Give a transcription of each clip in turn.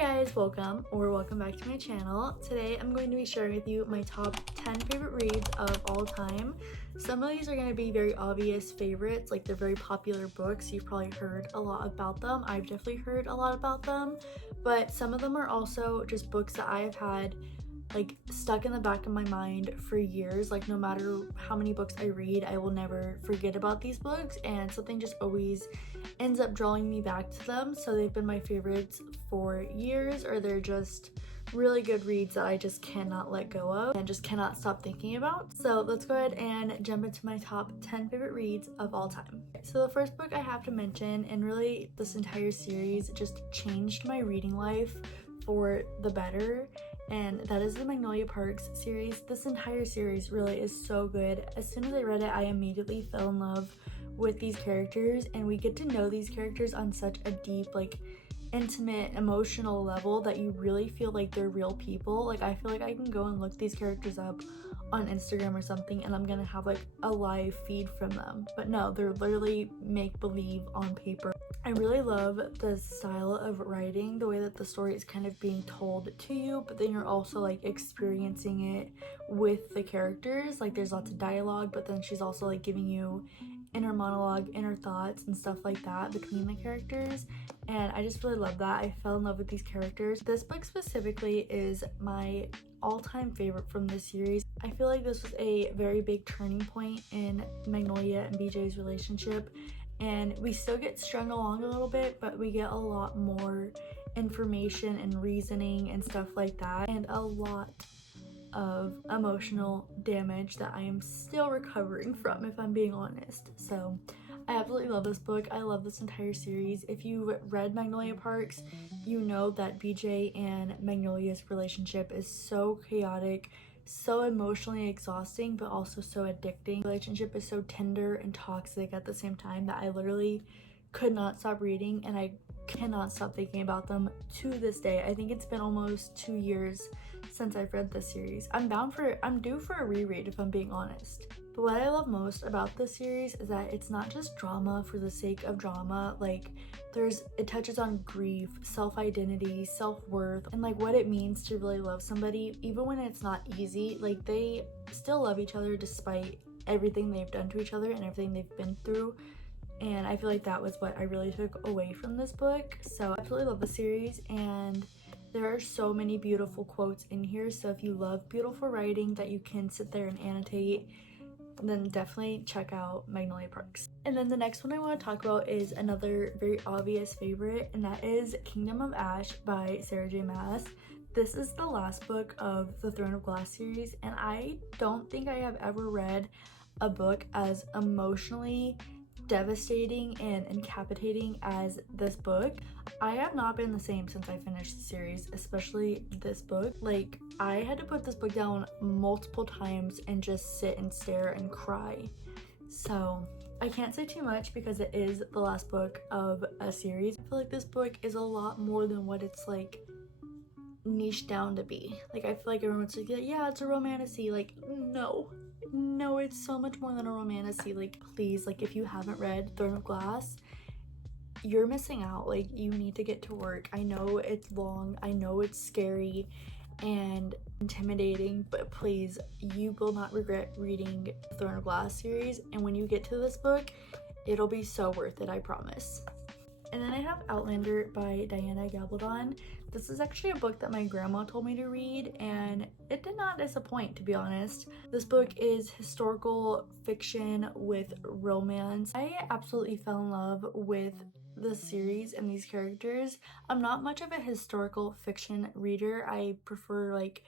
guys, welcome back to my channel. Today I'm going to be sharing with you my top 10 favorite reads of all time. Some of these are going to be very obvious favorites, like they're very popular books. You've probably heard a lot about them. I've definitely heard a lot about them, but some of them are also just books that I have had like stuck in the back of my mind for years. Like no matter how many books I read, I will never forget about these books, and something just always ends up drawing me back to them. So they've been my favorites for years, or they're just really good reads that I just cannot let go of and just cannot stop thinking about. So let's go ahead and jump into my top 10 favorite reads of all time. So the first book I have to mention, and really this entire series just changed my reading life for the better, and that is the Magnolia Parks series. This entire series really is so good. As soon as I read it, I immediately fell in love with these characters, and we get to know these characters on such a deep, like intimate, emotional level that you really feel like they're real people. Like I feel like I can go and look these characters up on Instagram or something and I'm gonna have like a live feed from them, but no, they're literally make-believe on paper. I really love the style of writing, the way that the story is kind of being told to you, but then you're also like experiencing it with the characters. Like there's lots of dialogue, but then she's also like giving you inner monologue, inner thoughts and stuff like that between the characters, and I just really love that. I fell in love with these characters. This book specifically is my all-time favorite from this series. I feel like this was a very big turning point in Magnolia and BJ's relationship, and we still get strung along a little bit, but we get a lot more information and reasoning and stuff like that, and a lot of emotional damage that I am still recovering from, if I'm being honest. So I absolutely love this book. I love this entire series. If you read Magnolia Parks, you know that BJ and Magnolia's relationship is so chaotic, so emotionally exhausting, but also so addicting. The relationship is so tender and toxic at the same time that I literally could not stop reading, and I cannot stop thinking about them to this day. I think it's been almost 2 years since I've read this series. I'm due for a reread, if I'm being honest. But what I love most about this series is that it's not just drama for the sake of drama. Like it touches on grief, self-identity, self-worth, and like what it means to really love somebody even when it's not easy. Like they still love each other despite everything they've done to each other and everything they've been through. And I feel like that was what I really took away from this book. So I absolutely love the series, and there are so many beautiful quotes in here. So if you love beautiful writing that you can sit there and annotate, then definitely check out Magnolia Parks. And then the next one I want to talk about is another very obvious favorite, and that is Kingdom of Ash by Sarah J. Maas. This is the last book of the Throne of Glass series, and I don't think I have ever read a book as emotionally devastating and incapacitating as this book. I have not been the same since I finished the series, especially this book. Like I had to put this book down multiple times and just sit and stare and cry. So I can't say too much because it is the last book of a series. I feel like this book is a lot more than what it's like niched down to be. Like I feel like everyone's like, yeah, it's a romantasy. Like no, it's so much more than a romantasy. Like please, like if you haven't read Throne of Glass, you're missing out. Like you need to get to work. I know it's long, I know it's scary and intimidating, but please, you will not regret reading Throne of Glass series, and when you get to this book, it'll be so worth it, I promise. And then I have Outlander by Gabaldon. This is actually a book that my grandma told me to read, and it did not disappoint, to be honest. This book is historical fiction with romance. I absolutely fell in love with the series and these characters. I'm not much of a historical fiction reader. I prefer like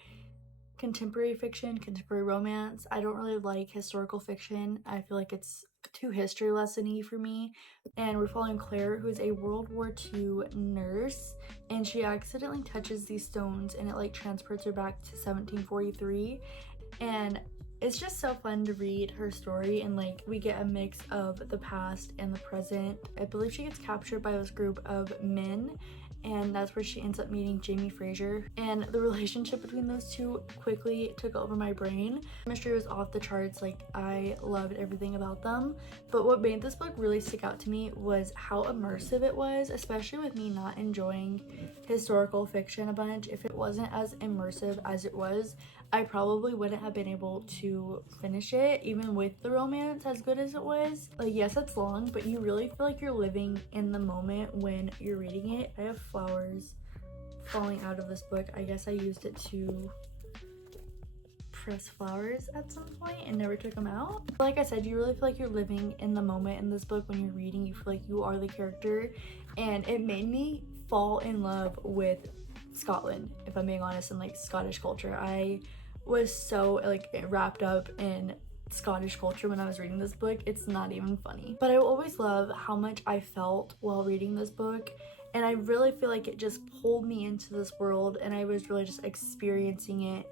contemporary fiction, contemporary romance. I don't really like historical fiction. I feel like it's too history lesson-y for me. And we're following Claire, who is a World War II nurse, and she accidentally touches these stones and it like transports her back to 1743, and it's just so fun to read her story, and like we get a mix of the past and the present. I believe she gets captured by this group of men, and that's where she ends up meeting Jamie Fraser, and the relationship between those two quickly took over my brain. Chemistry was off the charts, like I loved everything about them. But what made this book really stick out to me was how immersive it was, especially with me not enjoying historical fiction a bunch. If it wasn't as immersive as it was, I probably wouldn't have been able to finish it, even with the romance as good as it was. Like, yes, it's long, but you really feel like you're living in the moment when you're reading it. I have flowers falling out of this book. I guess I used it to press flowers at some point and never took them out. Like I said, you really feel like you're living in the moment in this book when you're reading. You feel like you are the character, and it made me fall in love with Scotland, if I'm being honest, and like Scottish culture. I was so like wrapped up in Scottish culture when I was reading this book. It's not even funny. But I always love how much I felt while reading this book, and I really feel like it just pulled me into this world, and I was really just experiencing it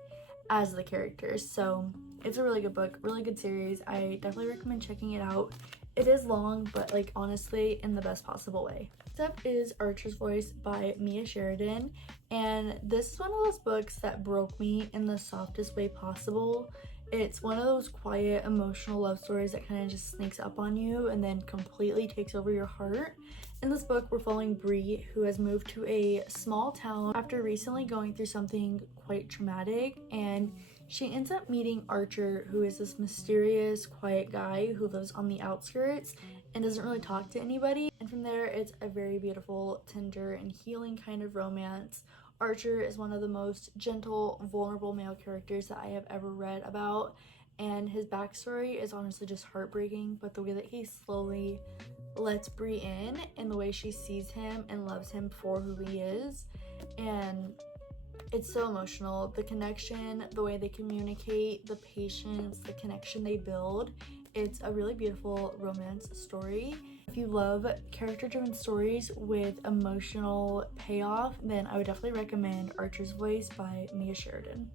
as the characters. So it's a really good book, really good series. I definitely recommend checking it out. It is long, but like honestly in the best possible way. Next up is Archer's Voice by Mia Sheridan, and this is one of those books that broke me in the softest way possible. It's one of those quiet emotional love stories that kind of just sneaks up on you and then completely takes over your heart. In this book, we're following Bree, who has moved to a small town after recently going through something quite traumatic, and she ends up meeting Archer, who is this mysterious, quiet guy who lives on the outskirts and doesn't really talk to anybody. And from there, it's a very beautiful, tender, and healing kind of romance. Archer is one of the most gentle, vulnerable male characters that I have ever read about, and his backstory is honestly just heartbreaking, but the way that he slowly lets Bree in and the way she sees him and loves him for who he is, and it's so emotional. The connection, the way they communicate, the patience, the connection they build. It's a really beautiful romance story. If you love character-driven stories with emotional payoff, then I would definitely recommend Archer's Voice by Mia Sheridan.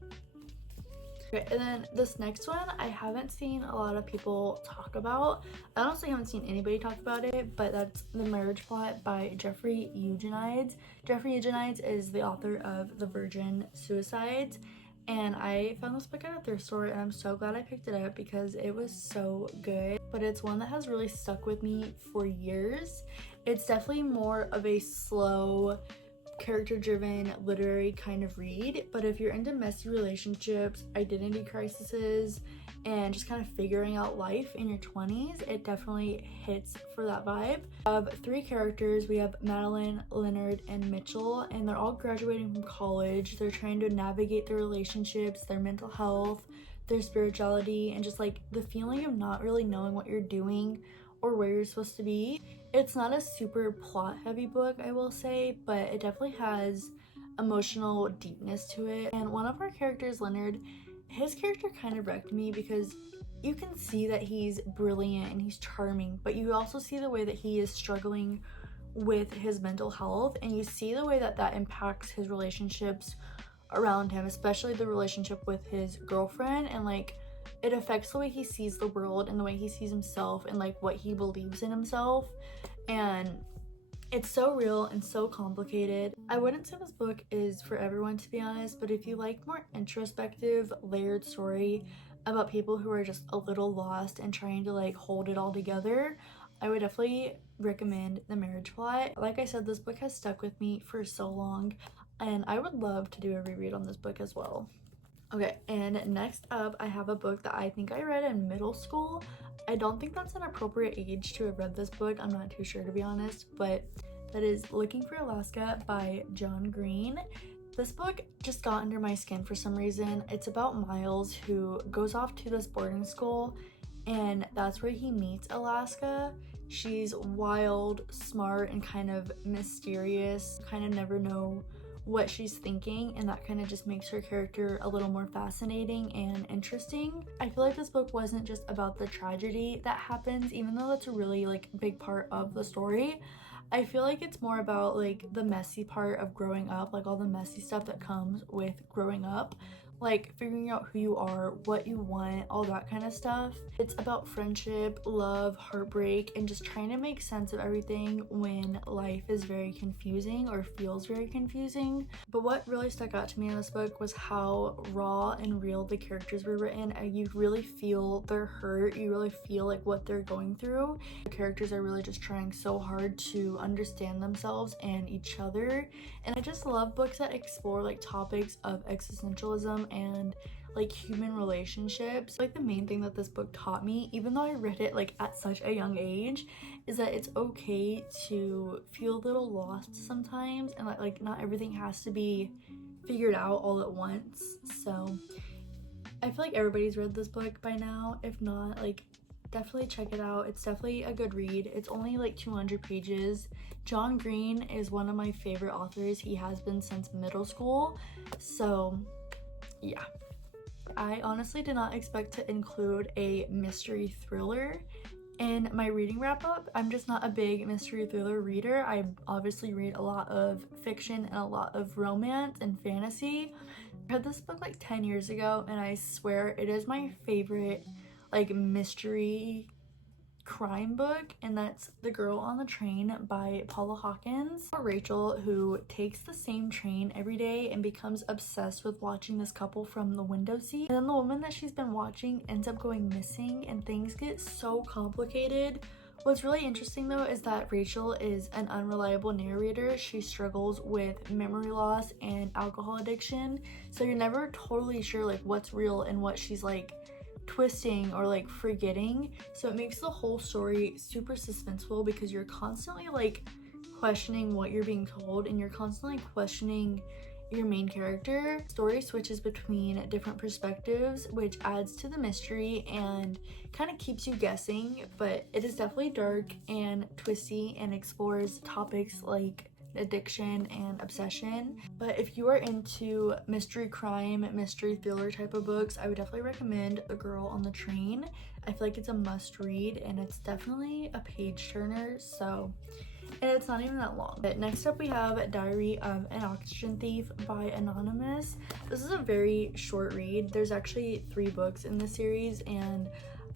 Okay, and then this next one, I haven't seen a lot of people talk about. I honestly haven't seen anybody talk about it, but that's The Marriage Plot by Jeffrey Eugenides. Jeffrey Eugenides is the author of The Virgin Suicides, and I found this book at a thrift store, and I'm so glad I picked it up because it was so good. But it's one that has really stuck with me for years. It's definitely more of a slow, character-driven literary kind of read, but if you're into messy relationships, identity crises, and just kind of figuring out life in your 20s, it definitely hits for that vibe. Of three characters, we have Madeline, Leonard, and Mitchell, and they're all graduating from college. They're trying to navigate their relationships, their mental health, their spirituality, and just like the feeling of not really knowing what you're doing or where you're supposed to be. It's not a super plot heavy book, I will say, but it definitely has emotional deepness to it. And one of our characters, Leonard, his character kind of wrecked me because you can see that he's brilliant and he's charming, but you also see the way that he is struggling with his mental health, and you see the way that that impacts his relationships around him, especially the relationship with his girlfriend, and like it affects the way he sees the world and the way he sees himself and like what he believes in himself. And it's so real and so complicated. I wouldn't say this book is for everyone, to be honest, but if you like more introspective, layered story about people who are just a little lost and trying to like hold it all together, I would definitely recommend The Marriage Plot. Like I said, this book has stuck with me for so long, and I would love to do a reread on this book as well. Okay, and next up, I have a book that I think I read in middle school. I don't think that's an appropriate age to have read this book. I'm not too sure, to be honest, but that is Looking for Alaska by John Green. This book just got under my skin for some reason. It's about Miles, who goes off to this boarding school, and that's where he meets Alaska. She's wild, smart, and kind of mysterious. Kind of never know what she's thinking, and that kind of just makes her character a little more fascinating and interesting. I feel like this book wasn't just about the tragedy that happens, even though that's a really like big part of the story. I feel like it's more about like the messy part of growing up, like all the messy stuff that comes with growing up. like figuring out who you are, what you want, all that kind of stuff. It's about friendship, love, heartbreak, and just trying to make sense of everything when life is very confusing or feels very confusing. But what really stuck out to me in this book was how raw and real the characters were written, and you really feel their hurt, you really feel like what they're going through. The characters are really just trying so hard to understand themselves and each other, and I just love books that explore like topics of existentialism and like human relationships. Like the main thing that this book taught me, even though I read it like at such a young age, is that it's okay to feel a little lost sometimes, and that like not everything has to be figured out all at once. So I feel like everybody's read this book by now. If not, like definitely check it out. It's definitely a good read. It's only like 200 pages. John Green is one of my favorite authors. He has been since middle school. So yeah. I honestly did not expect to include a mystery thriller in my reading wrap up. I'm just not a big mystery thriller reader. I obviously read a lot of fiction and a lot of romance and fantasy. I read this book like 10 years ago, and I swear it is my favorite like mystery crime book, and that's The Girl on the Train by Paula Hawkins. Rachel, who takes the same train every day and becomes obsessed with watching this couple from the window seat, and then the woman that she's been watching ends up going missing and things get so complicated. What's really interesting though is that Rachel is an unreliable narrator. She struggles with memory loss and alcohol addiction, so you're never totally sure like what's real and what she's like twisting or like forgetting. So it makes the whole story super suspenseful because you're constantly like questioning what you're being told, and you're constantly questioning your main character. Story switches between different perspectives, which adds to the mystery and kind of keeps you guessing, but it is definitely dark and twisty and explores topics like addiction and obsession. But if you are into mystery crime, mystery thriller type of books, I would definitely recommend The Girl on the Train. I feel like it's a must read, and it's definitely a page turner, so, and it's not even that long. But next up we have Diary of an Oxygen Thief by Anonymous. This is a very short read. There's actually 3 books in this series, and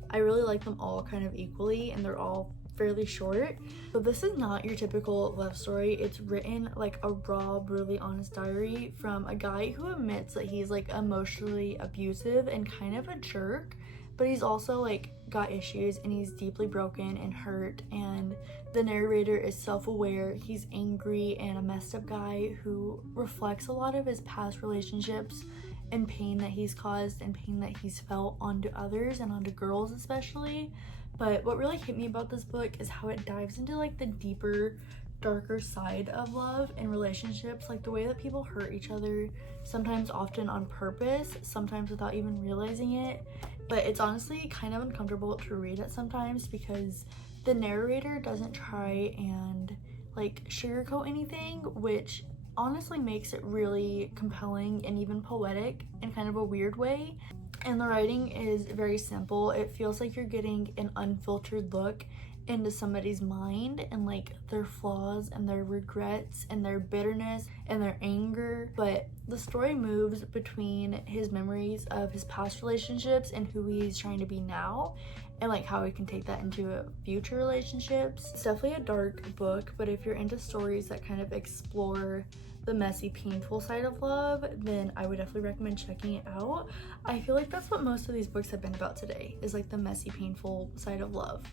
I really like them all kind of equally, and they're all fairly short. So this is not your typical love story. It's written like a raw, brutally honest diary from a guy who admits that he's like emotionally abusive and kind of a jerk, but he's also like got issues and he's deeply broken and hurt, and the narrator is self-aware. He's angry and a messed up guy who reflects a lot of his past relationships and pain that he's caused and pain that he's felt onto others and onto girls especially. But what really hit me about this book is how it dives into like the deeper, darker side of love and relationships, like the way that people hurt each other, sometimes often on purpose, sometimes without even realizing it. But it's honestly kind of uncomfortable to read it sometimes because the narrator doesn't try and like sugarcoat anything, which honestly makes it really compelling and even poetic in kind of a weird way. And the writing is very simple. It feels like you're getting an unfiltered look into somebody's mind and like their flaws and their regrets and their bitterness and their anger. But the story moves between his memories of his past relationships and who he's trying to be now, and like how he can take that into future relationships. It's definitely a dark book, but if you're into stories that kind of explore the messy, painful side of love, then I would definitely recommend checking it out. I feel like that's what most of these books have been about today, is like the messy, painful side of love.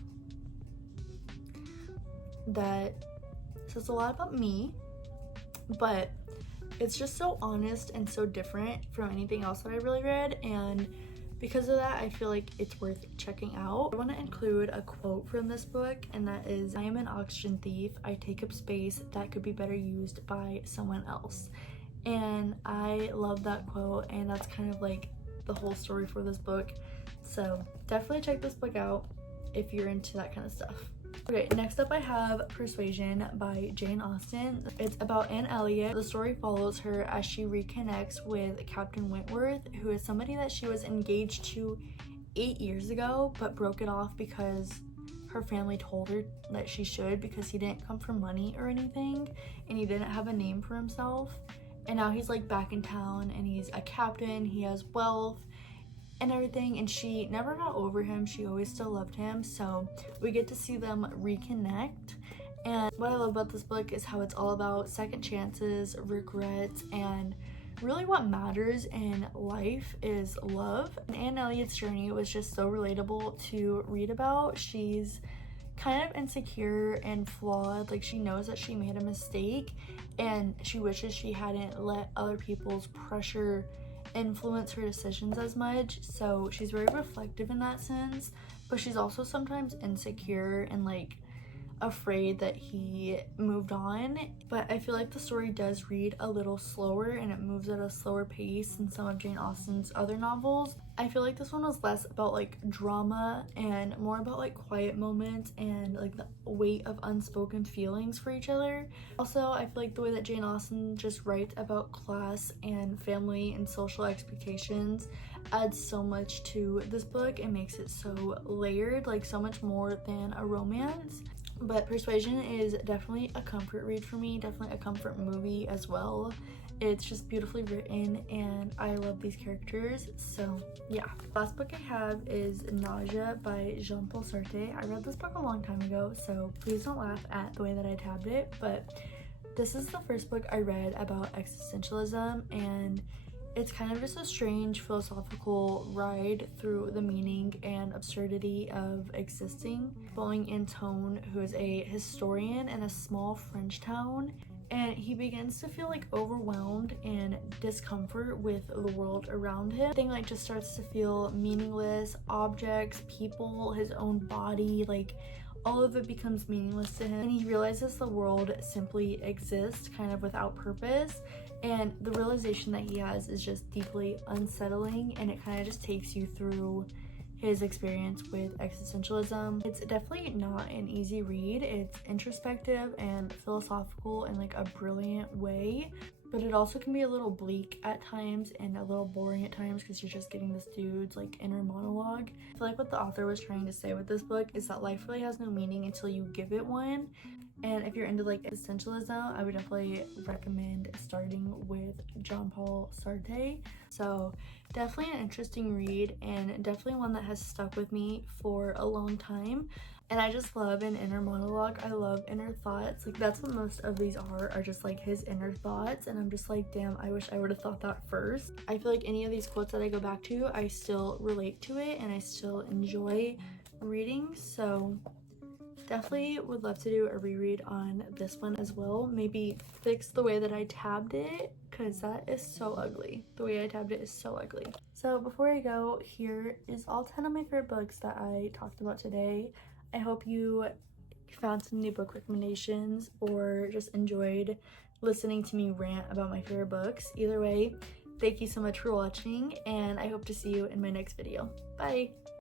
That says a lot about me, but it's just so honest and so different from anything else that I really read, and because of that, I feel like it's worth checking out. I want to include a quote from this book, and that is, "I am an oxygen thief. I take up space that could be better used by someone else." And I love that quote, and that's kind of like the whole story for this book. So definitely check this book out if you're into that kind of stuff. Okay, next up I have Persuasion by Jane Austen. It's about Anne Elliot. The story follows her as she reconnects with Captain Wentworth, who is somebody that she was engaged to 8 years ago, but broke it off because her family told her that she should, because he didn't come from money or anything, and he didn't have a name for himself. and now he's like back in town and he's a captain, he has wealth and everything, and she never got over him. She always still loved him, so we get to see them reconnect. And what I love about this book is how it's all about second chances, regrets, and really what matters in life is love. And Anne Elliott's journey was just so relatable to read about. She's kind of insecure and flawed, like she knows that she made a mistake and she wishes she hadn't let other people's pressure influence her decisions as much, so she's very reflective in that sense, but she's also sometimes insecure and like afraid that he moved on. But I feel like the story does read a little slower and it moves at a slower pace than some of Jane Austen's other novels. I feel like this one was less about like drama and more about like quiet moments and like the weight of unspoken feelings for each other. Also, I feel like the way that Jane Austen just writes about class and family and social expectations adds so much to this book and makes it so layered, like so much more than a romance. But Persuasion is definitely a comfort read for me, definitely a comfort movie as well. It's just beautifully written and I love these characters, so yeah. Last book I have is Nausea by Jean-Paul Sartre. I read this book a long time ago, so please don't laugh at the way that I tabbed it, but this is the first book I read about existentialism, and it's kind of just a strange philosophical ride through the meaning and absurdity of existing. Following Antoine, who is a historian in a small French town, and he begins to feel like overwhelmed and discomfort with the world around him. Everything like just starts to feel meaningless. Objects, people, his own body, like all of it becomes meaningless to him, and he realizes the world simply exists kind of without purpose. And the realization that he has is just deeply unsettling, and it kind of just takes you through his experience with existentialism. It's definitely not an easy read. It's introspective and philosophical in like a brilliant way, but it also can be a little bleak at times and a little boring at times because you're just getting this dude's like inner monologue. I feel like what the author was trying to say with this book is that life really has no meaning until you give it one. And if you're into like existentialism, I would definitely recommend starting with Jean-Paul Sartre. So definitely an interesting read and definitely one that has stuck with me for a long time. And I just love an inner monologue. I love inner thoughts. Like that's what most of these are just like his inner thoughts. And I'm just like, damn, I wish I would have thought that first. I feel like any of these quotes that I go back to, I still relate to it and I still enjoy reading. So definitely would love to do a reread on this one as well. Maybe fix the way that I tabbed it because that is so ugly. The way I tabbed it is so ugly. So before I go, here is all 10 of my favorite books that I talked about today. I hope you found some new book recommendations or just enjoyed listening to me rant about my favorite books. Either way, thank you so much for watching and I hope to see you in my next video. Bye!